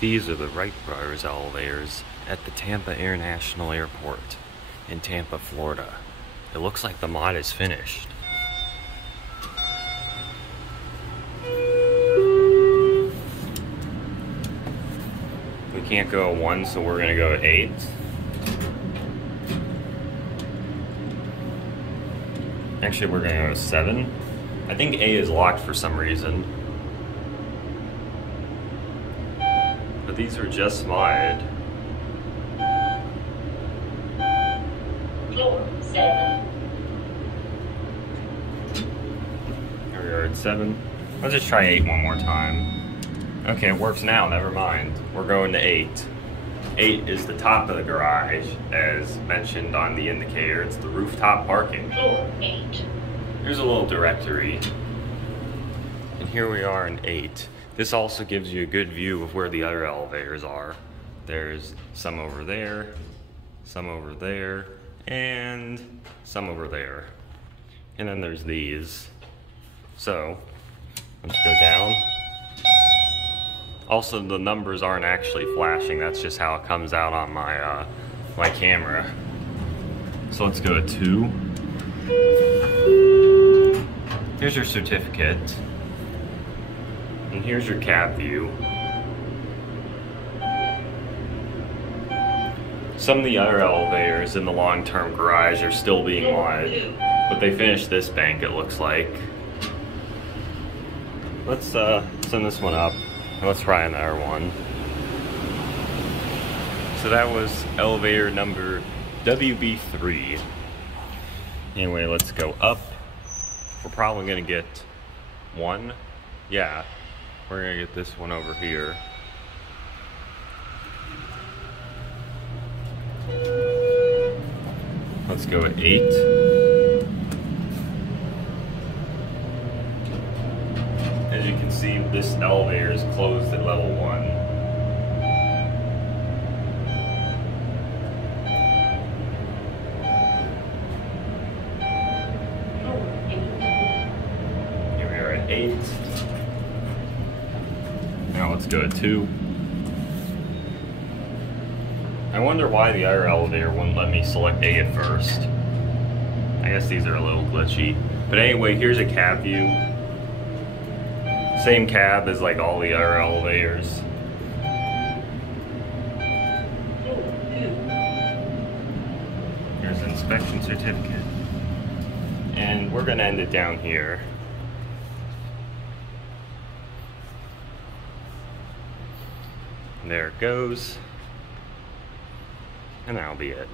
These are the Wright brothers elevators at the Tampa International Airport in Tampa, Florida. It looks like the mod is finished. We can't go 1, so we're gonna go 8. Actually, we're gonna go 7. I think A is locked for some reason. But these are just modded. Floor 7. Here we are at 7. Let's just try 8 one more time. Okay, it works now, never mind. We're going to 8. 8 is the top of the garage, as mentioned on the indicator. It's the rooftop parking. Floor 8. Here's a little directory. And here we are in 8. This also gives you a good view of where the other elevators are. There's some over there, some over there, and some over there. And then there's these. So, let's go down. Also, the numbers aren't actually flashing. That's just how it comes out on my my camera. So let's go to 2. Here's your certificate. And here's your cab view. Some of the other elevators in the long-term garage are still being modded, but they finished this bank, it looks like. Let's send this one up. Let's try another one. So that was elevator number WB3. Anyway, let's go up. We're probably gonna get 1. Yeah, we're gonna get this one over here. Let's go at 8. As you can see, this elevator is closed at level 1. Here we are at 8. Now let's go to 2. I wonder why the other elevator wouldn't let me select A at first. I guess these are a little glitchy. But anyway, here's a cab view. Same cab as like all the other elevators. Here's an inspection certificate. And we're gonna end it down here. And there it goes. And that'll be it.